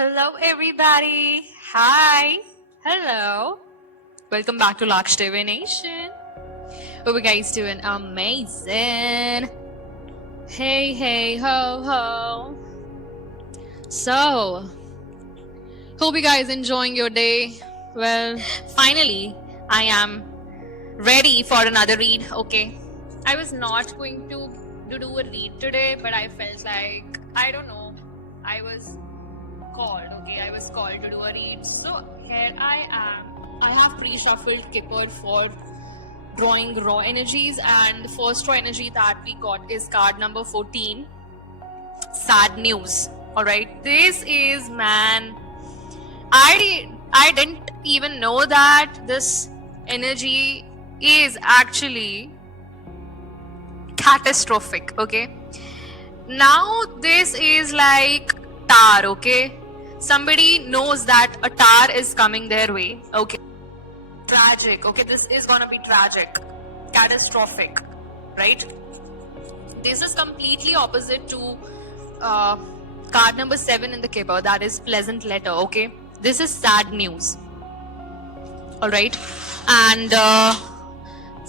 Hello, everybody. Hi. Hello. Welcome back to Laksh Divination. Hope you guys doing amazing. Hey, hey, ho, ho. So, hope you guys enjoying your day. Well, finally, I am ready for another read. Okay. I was not going to do a read today, but I felt like, I don't know, I was called to do a read. So here I am. I have pre-shuffled Kipper for drawing raw energies, and the first raw energy that we got is card number 14. Sad news. Alright. This is I didn't even know that this energy is actually catastrophic. Okay. Now this is like tar, okay? Somebody knows that a tar is coming their way, okay? Tragic, okay? This is gonna be tragic, catastrophic, right? This is completely opposite to card number 7 in the kipper, that is pleasant letter, okay? This is sad news, alright? And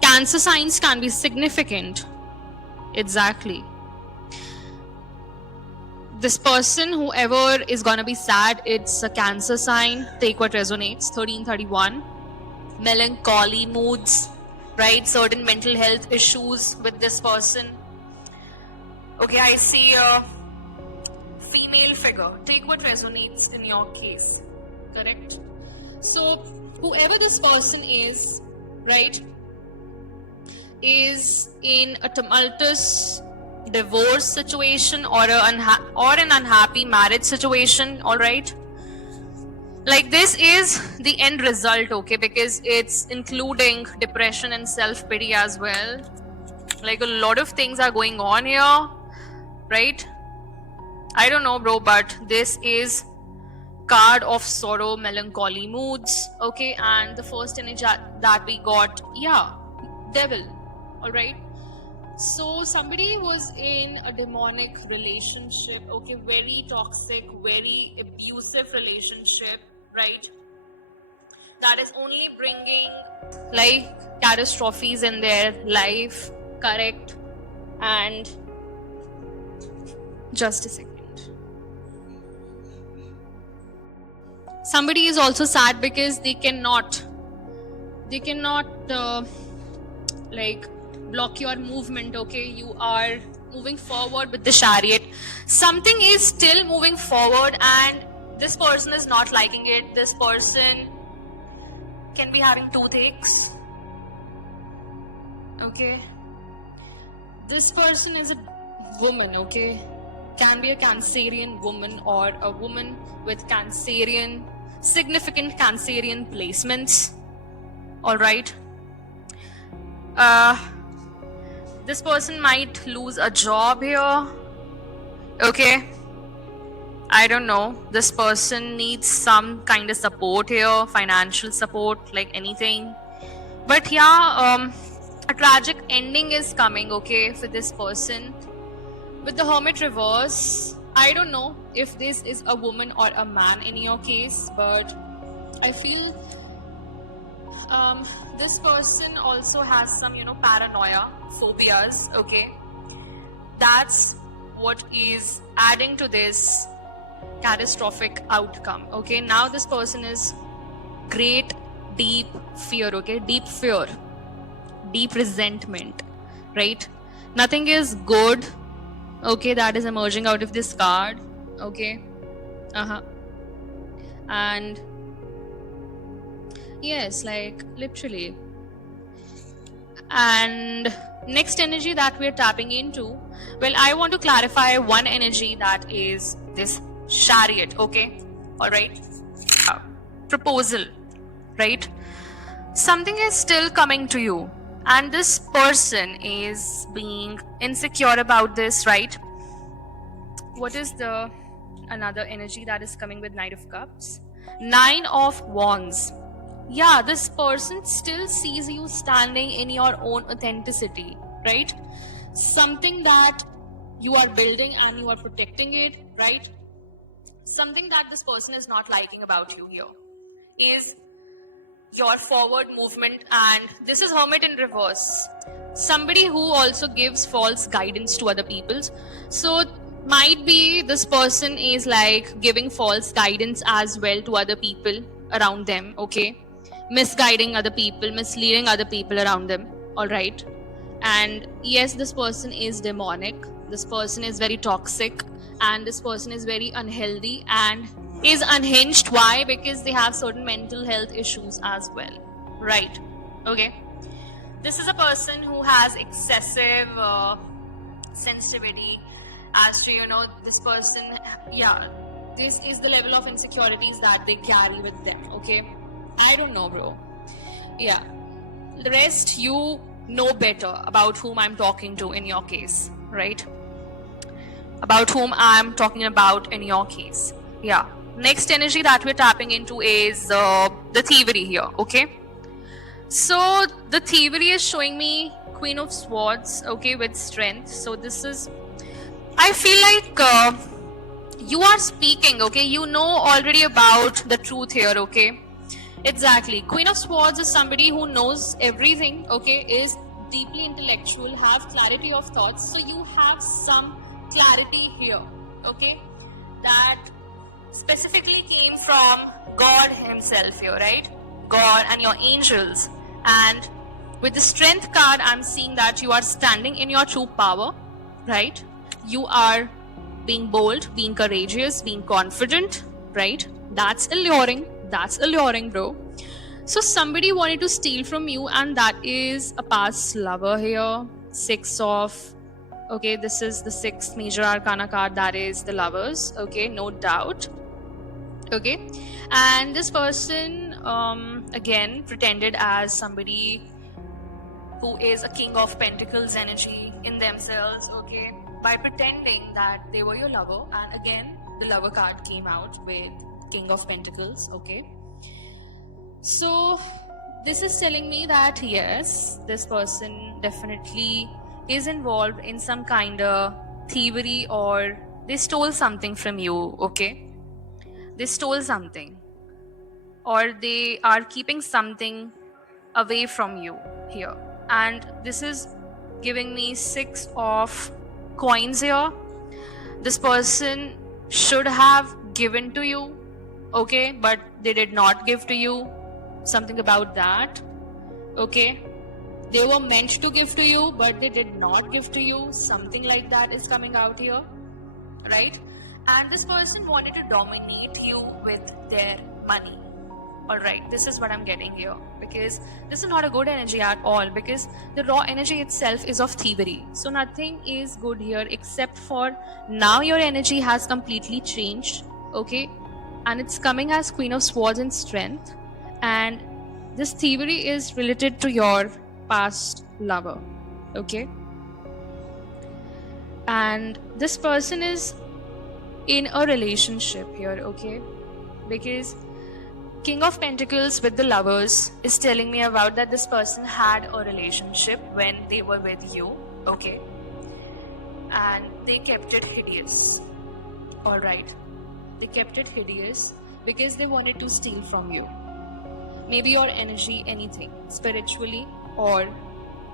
Cancer signs can be significant, exactly. This person, whoever is gonna be sad, it's a Cancer sign. Take what resonates. 1331. Melancholy moods, right? Certain mental health issues with this person. Okay, I see a female figure. Take what resonates in your case. Correct? So, whoever this person is, right, is in a tumultuous divorce situation or an unhappy marriage situation, all right? Like, this is the end result, okay? Because it's including depression and self-pity as well. Like, a lot of things are going on here, right? I don't know, bro, but this is card of sorrow, melancholy moods, okay? And the first energy that we got, yeah, devil, all right? So somebody was in a demonic relationship, okay, very toxic, very abusive relationship, right? That is only bringing like catastrophes in their life, correct? And just a second. Somebody is also sad because they cannot like block your movement, okay? You are moving forward with the Chariot. Something is still moving forward and this person is not liking it. This person can be having toothaches, okay? This person is a woman, okay? Can be a Cancerian woman or a woman with significant Cancerian placements, all right? This person might lose a job here, okay? I don't know. This person needs some kind of support here, financial support, like anything. But yeah, a tragic ending is coming, okay, for this person. With the Hermit reverse, I don't know if this is a woman or a man in your case, but I feel this person also has some, paranoia, phobias, okay? That's what is adding to this catastrophic outcome, okay? Now this person is great, deep fear, okay? Deep fear, deep resentment, right? Nothing is good, okay? That is emerging out of this card, okay? And yes, like literally. And next energy that we're tapping into, well, I want to clarify one energy that is this Chariot, okay? All right. Proposal, right? Something is still coming to you and this person is being insecure about this, right? What is the another energy that is coming with Knight of Cups? 9 of Wands. Yeah, this person still sees you standing in your own authenticity, right? Something that you are building and you are protecting it, right? something that this person is not liking about you here is your forward movement, and this is Hermit in reverse. Somebody who also gives false guidance to other people. So might be this person is like giving false guidance as well to other people around them, okay? Misguiding other people, misleading other people around them, all right? And yes, this person is demonic, this person is very toxic, and this person is very unhealthy and is unhinged. Why? Because they have certain mental health issues as well, right? Okay, this is a person who has excessive sensitivity as to, this person, yeah, this is the level of insecurities that they carry with them, okay? I don't know, bro. Yeah, the rest you know better about whom I'm talking to in your case, right? About whom I'm talking about in your case. Yeah. Next energy that we're tapping into is the thievery here, okay? So the thievery is showing me Queen of Swords, okay, with strength. So this is, I feel like you are speaking, okay? You know already about the truth here, okay? Exactly. Queen of Swords is somebody who knows everything, okay, is deeply intellectual, have clarity of thoughts. So you have some clarity here, okay, that specifically came from God himself here, right? God and your angels. And with the strength card, I'm seeing that you are standing in your true power, right? You are being bold, being courageous, being confident, right? That's alluring, bro. So somebody wanted to steal from you, and that is a past lover here. Six of, okay, this is the sixth major arcana card, that is the lovers, okay, no doubt. Okay, and this person again pretended as somebody who is a King of Pentacles energy in themselves, okay, by pretending that they were your lover. And again, the lover card came out with King of Pentacles, okay. So this is telling me that yes, this person definitely is involved in some kind of thievery, or they stole something from you, okay? They stole something, or they are keeping something away from you here. And this is giving me six of coins here. This person should have given to you, okay, but they did not give to you. Something about that, okay? They were meant to give to you, but they did not give to you. Something like that is coming out here, right? And this person wanted to dominate you with their money. All right, this is what I'm getting here, because this is not a good energy at all, because the raw energy itself is of thievery. So nothing is good here, except for now your energy has completely changed, okay? And it's coming as Queen of Swords in strength. And this thievery is related to your past lover, okay? And this person is in a relationship here, okay? Because King of Pentacles with the lovers is telling me about that this person had a relationship when they were with you, okay? And they kept it hideous, all right? They kept it hideous because they wanted to steal from you. Maybe your energy, anything, spiritually or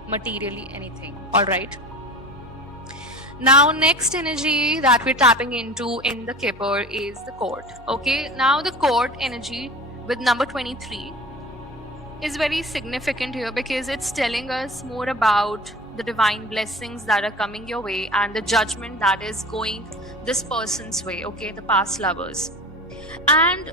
materially, anything, all right? Now, next energy that we're tapping into in the Kipper is the court, okay? Now, the court energy with number 23 is very significant here, because it's telling us more about the divine blessings that are coming your way and the judgment that is going this person's way, okay, the past lovers. And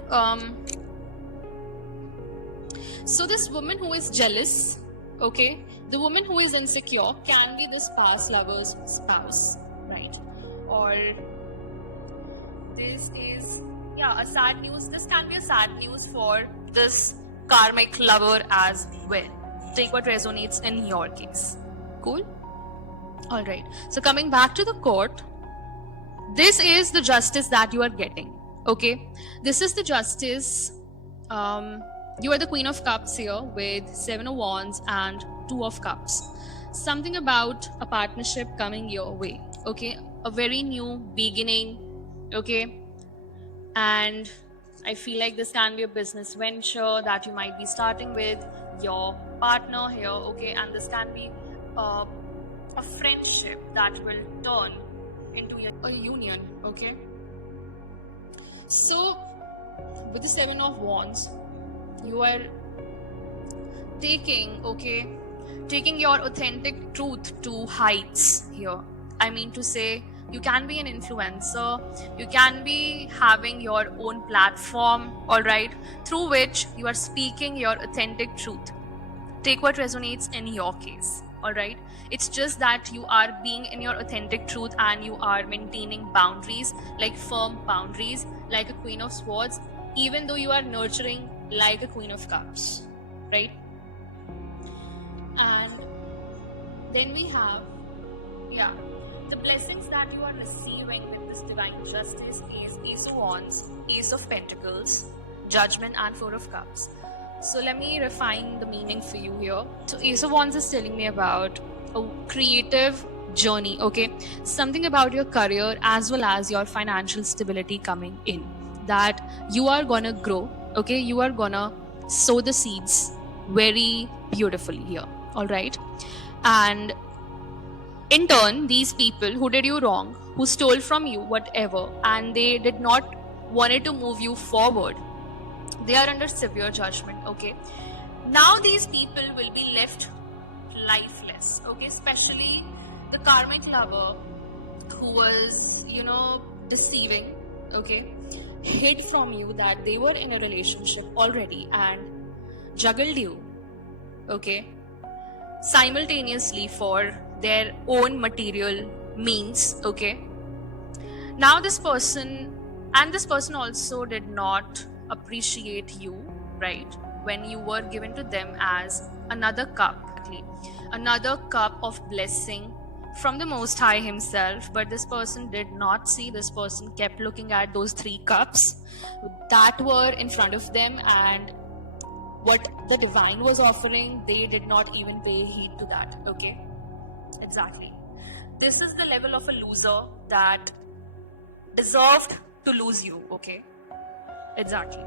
so this woman who is jealous, okay, the woman who is insecure can be this past lover's spouse, right? Or this is, yeah, a sad news. This can be a sad news for this karmic lover as well. Take what resonates in your case. Cool? All right. So coming back to the court, this is the justice that you are getting, okay? This is the justice. You are the Queen of Cups here with 7 of Wands and 2 of Cups. Something about a partnership coming your way, okay? A very new beginning, okay? And I feel like this can be a business venture that you might be starting with your partner here, okay? And this can be uh, a friendship that will turn into a union, okay? So, with the Seven of Wands, you are taking your authentic truth to heights here. I mean to say, you can be an influencer, you can be having your own platform, all right, through which you are speaking your authentic truth. Take what resonates in your case, all right? It's just that you are being in your authentic truth and you are maintaining boundaries, like firm boundaries, like a Queen of Swords, even though you are nurturing like a Queen of Cups, right? And then we have, the blessings that you are receiving with this divine justice is Ace of Wands, Ace of Pentacles, Judgment, and Four of Cups. So let me refine the meaning for you here. So Ace of Wands is telling me about a creative journey, okay? Something about your career as well as your financial stability coming in. That you are gonna grow, okay? You are gonna sow the seeds very beautifully here, all right? And in turn, these people who did you wrong, who stole from you whatever, and they did not wanted to move you forward, they are under severe judgment, okay? Now these people will be left lifeless, okay? Especially the karmic lover who was, deceiving, okay? Hid from you that they were in a relationship already and juggled you, okay? Simultaneously for their own material means, okay? Now this person also did not appreciate you, right? When you were given to them as another cup of blessing from the Most High himself, but this person did not see. This person kept looking at those 3 cups that were in front of them, and what the divine was offering, they did not even pay heed to that, okay? Exactly. This is the level of a loser that deserved to lose you, okay? Exactly.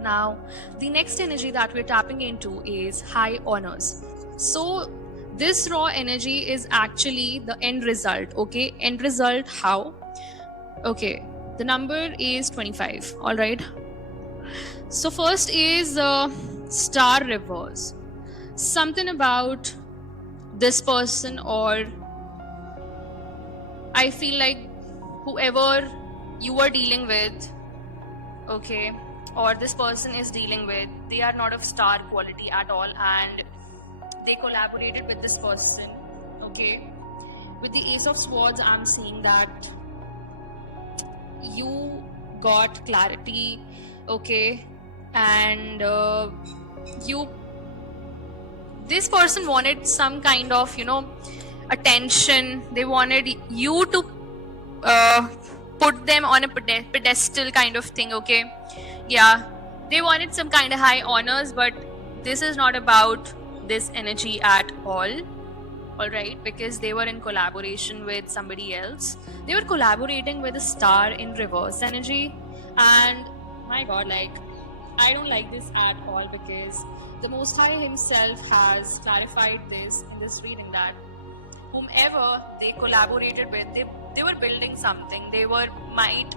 Now, the next energy that we're tapping into is high honors. So, this raw energy is actually the end result, okay? End result, how? Okay, the number is 25, all right? So, first is star reverse. Something about this person, or I feel like whoever you are dealing with, okay, or this person is dealing with, they are not of star quality at all, and they collaborated with this person, okay? With the Ace of Swords, I'm seeing that you got clarity, okay? And this person wanted some kind of, attention. They wanted you to put them on a pedestal kind of thing, okay? Yeah, they wanted some kind of high honors, but this is not about this energy at all right? Because they were in collaboration with somebody else. They were collaborating with a star in reverse energy, and my god, like, I don't like this at all, because the Most High himself has clarified this in this reading, that whomever they collaborated with, they were building something. They might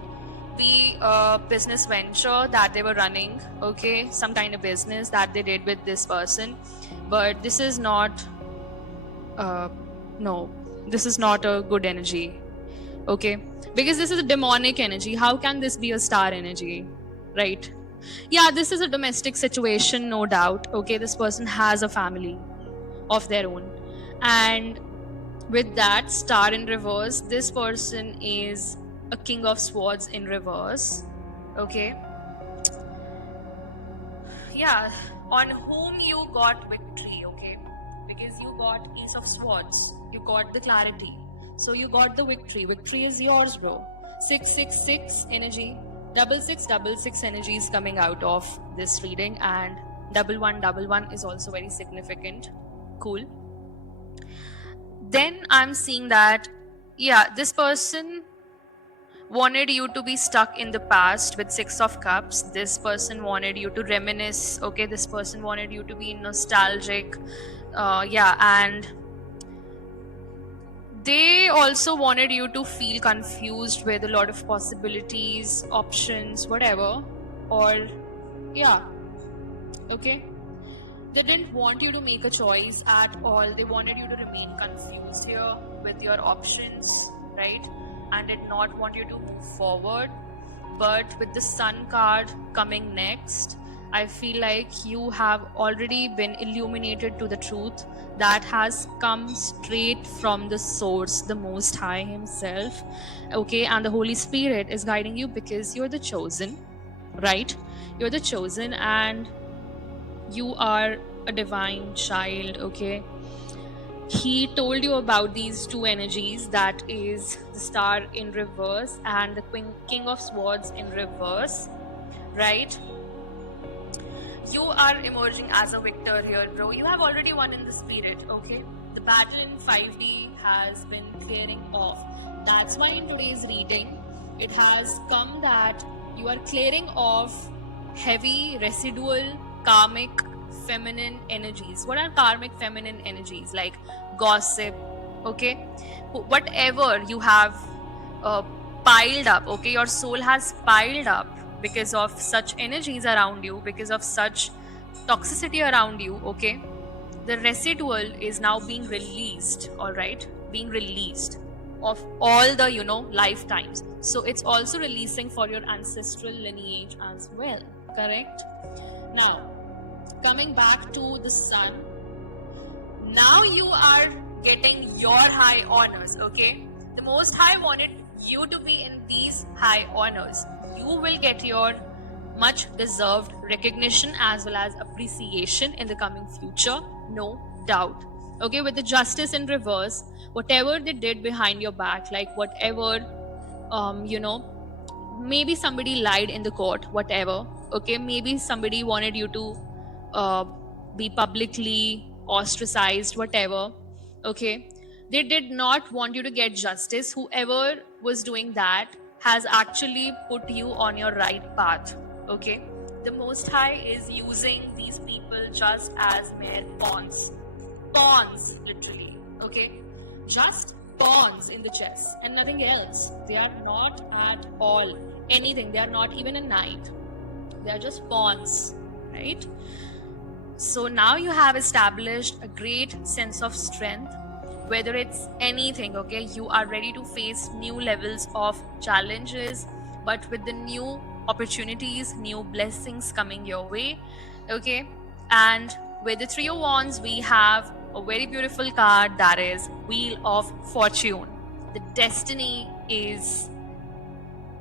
be a business venture that they were running, okay? Some kind of business that they did with this person. But this is not, no, this is not a good energy, okay? Because this is a demonic energy. How can this be a star energy, right? Yeah, this is a domestic situation, no doubt, okay? This person has a family of their own, and with that star in reverse, this person is a King of Swords in reverse, okay? Yeah, on whom you got victory, okay? Because you got Ace of Swords, you got the clarity, so you got the victory. Victory is yours, bro. 666 energy, 6666 energy is coming out of this reading, and 1111 is also very significant. Cool. Then I'm seeing that, yeah, this person wanted you to be stuck in the past with Six of Cups. This person wanted you to reminisce. Okay, this person wanted you to be nostalgic. Yeah, and they also wanted you to feel confused with a lot of possibilities, options, whatever. Or, yeah, okay. They didn't want you to make a choice at all. They wanted you to remain confused here with your options, right? And did not want you to move forward. But with the Sun card coming next, I feel like you have already been illuminated to the truth that has come straight from the source, the Most High Himself. Okay, and the Holy Spirit is guiding you because you're the chosen, right? You're the chosen, and you are a divine child. Okay, he told you about these two energies, that is the Star in reverse and the King of Swords in reverse, right? You are emerging as a victor here, bro. You have already won in the spirit. Okay, the battle in 5D has been clearing off. That's why in today's reading it has come that you are clearing off heavy residual karmic feminine energies. What are karmic feminine energies? Like gossip, okay, whatever you have uh, piled up. Okay, your soul has piled up because of such energies around you, because of such toxicity around you. Okay, the residual is now being released. All right, being released of all the lifetimes. So it's also releasing for your ancestral lineage as well. Correct. Now, coming back to the Sun, now you are getting your high honors. Okay, the Most High wanted you to be in these high honors. You will get your much deserved recognition as well as appreciation in the coming future, no doubt. Okay, with the Justice in reverse, whatever they did behind your back, like whatever, um you know maybe somebody lied in the court, whatever. Okay, maybe somebody wanted you to uh, be publicly ostracized, whatever. Okay, they did not want you to get justice. Whoever was doing that has actually put you on your right path. Okay, the Most High is using these people just as mere pawns, literally. Okay, just pawns in the chess and nothing else. They are not at all anything. They are not even a knight. They are just pawns, right? So now you have established a great sense of strength, whether it's anything. Okay, you are ready to face new levels of challenges, but with the new opportunities, new blessings coming your way. Okay, and with the Three of Wands, we have a very beautiful card, that is Wheel of Fortune. The destiny is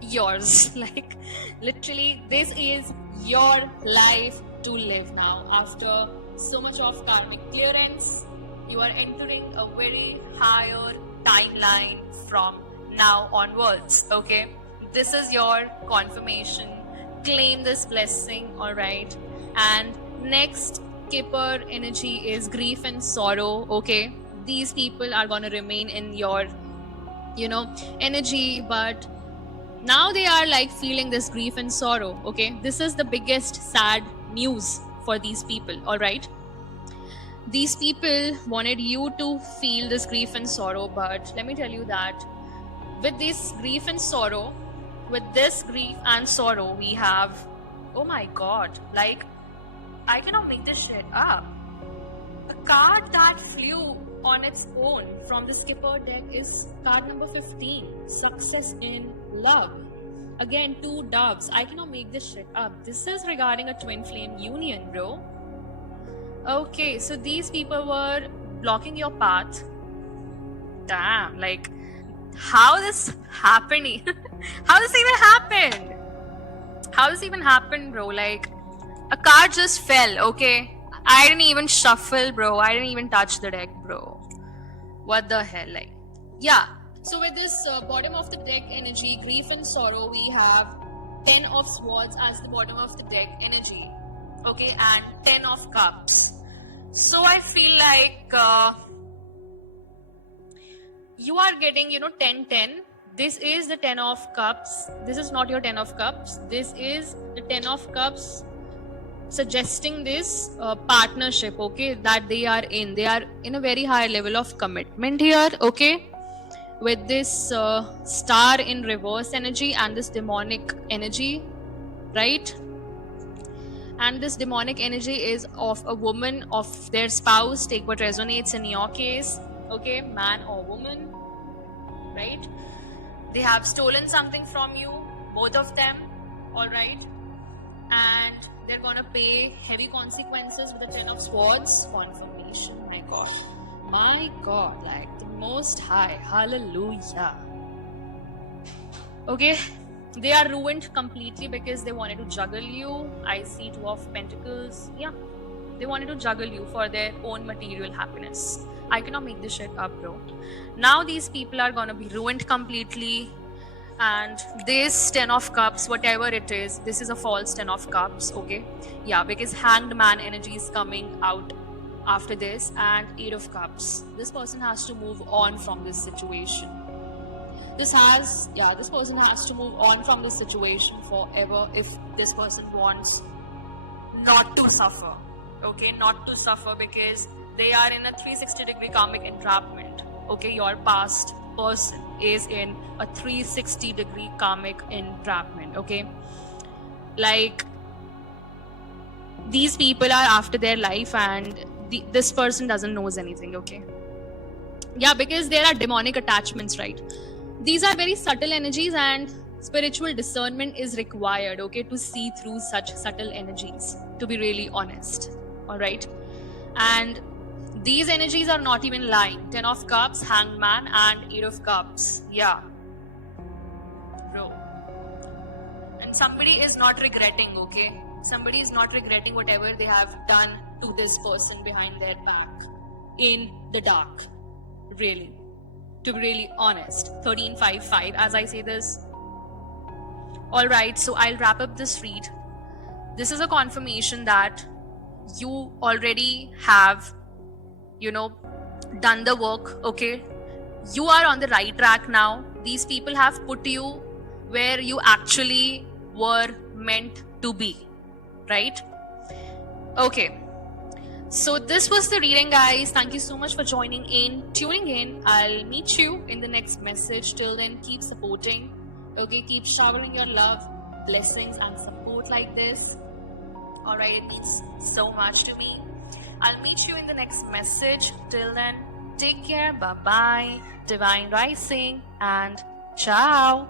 yours. Like, literally, this is your life to live now. After so much of karmic clearance, you are entering a very higher timeline from now onwards. Okay, this is your confirmation. Claim this blessing. All right, and next Kipper energy is grief and sorrow. Okay, these people are going to remain in your energy, but now they are like feeling this grief and sorrow. Okay, this is the biggest sad news for these people. All right, these people wanted you to feel this grief and sorrow, but let me tell you that with this grief and sorrow, with this grief and sorrow, we have, oh my god, like, I cannot make this shit up. A card that flew on its own from the Skipper deck is card number 15, Success in Love. Again, two doves. I cannot make this shit up. This is regarding a twin flame union, bro. Okay, so these people were blocking your path. Damn, like, how this happening? How this even happened? How this even happened, bro? Like, a card just fell. Okay, I didn't even shuffle, bro. I didn't even touch the deck, bro. What the hell? Like, yeah. So with this bottom of the deck energy, grief and sorrow, we have 10 of Swords as the bottom of the deck energy. Okay, and 10 of Cups. So I feel like you are getting 10-10. This is the 10 of cups. This is not your 10 of cups. This is the 10 of cups suggesting this partnership, okay, that they are in. They are in a very high level of commitment here, okay, with this star in reverse energy and this demonic energy, right? And this demonic energy is of a woman, of their spouse. Take what resonates in your case, okay, man or woman, right? They have stolen something from you, both of them, all right? And they're gonna pay heavy consequences with the 10 of swords. Confirmation. My god, like the most high. Hallelujah. Okay, they are ruined completely because they wanted to juggle you. I see 2 of pentacles. Yeah, they wanted to juggle you for their own material happiness. I cannot make this shit up, bro. Now these people are gonna be ruined completely. And this 10 of cups, whatever it is, this is a false 10 of cups, okay? Yeah, because hanged man energy is coming out after this, and 8 of cups. This person has to move on from this situation. This person has to move on from this situation forever if this person wants not to suffer, okay? Not to suffer, because they are in a 360-degree karmic entrapment, okay? Your past person is in a 360-degree karmic entrapment, okay? Like, these people are after their life, and this person doesn't knows anything, okay? Yeah, because there are demonic attachments, right? These are very subtle energies, and spiritual discernment is required, okay, to see through such subtle energies, to be really honest, all right? And these energies are not even lying. 10 of cups, hanged man, and 8 of cups. Yeah, bro. And somebody is not regretting, okay? Somebody is not regretting whatever they have done to this person behind their back in the dark, really, to be really honest. 1355 as I say this. All right, so I'll wrap up this read. This is a confirmation that you already have, done the work, okay? You are on the right track now. These people have put you where you actually were meant to be, right? Okay, so this was the reading, guys. Thank you so much for tuning in. I'll meet you in the next message. Till then, keep supporting, okay? Keep showering your love, blessings, and support like this. All right, it means so much to me. I'll meet you in the next message. Till then, take care. Bye-bye. Divine Rising, and ciao.